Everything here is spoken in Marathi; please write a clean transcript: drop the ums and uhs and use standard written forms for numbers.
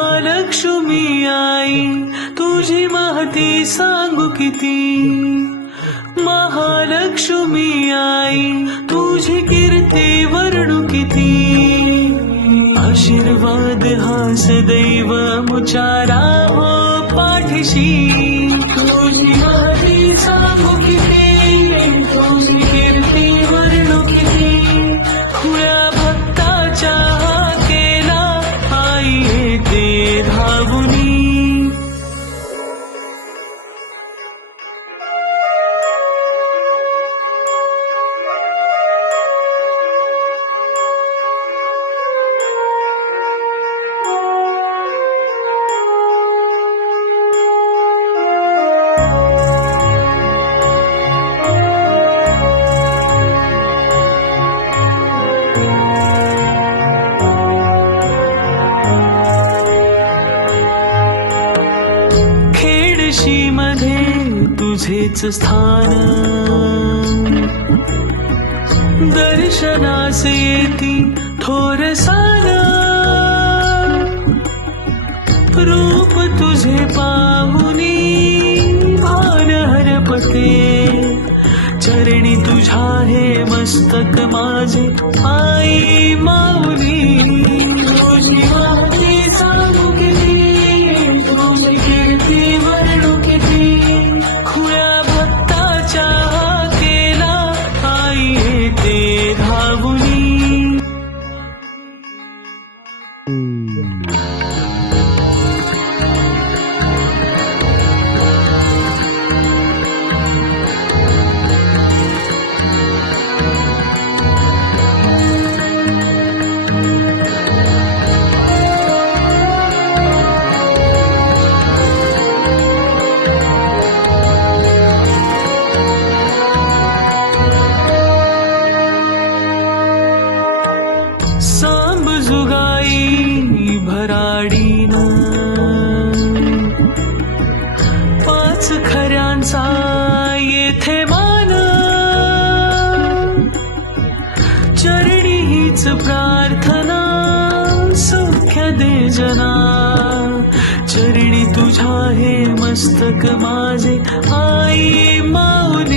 महालक्ष्मी आई तुझी महती सांगू किती, महालक्ष्मी आई तुझी कीर्ती वर्णू किती. आशीर्वाद हा सदैव मुचारा हो पाठीशी, तुझी महती सांगू किती, तुझी कीर्ती वर्णू किती. खुळ्या भक्ताच्या हाकेला आई येते धावुनी. मध्ये तुझेच स्थान, दर्शनास येती थोर सान. रूप तुझे पाहुनी भान हरपते, चरणी तुझ्या हे मस्तक माझे आई माऊली. तुझी महती सांगू किती, तुझी कीर्ती वर्णू किती. खुळ्या भक्ताच्या हाकेला आई येते धावुनी. जुगाई भराडीन पाच खऱ्यांचा येथे मान. चरणी हीच प्रार्थना सौख्य दे जना, चरणी तुझ्या हे मस्तक माझे आई माऊली.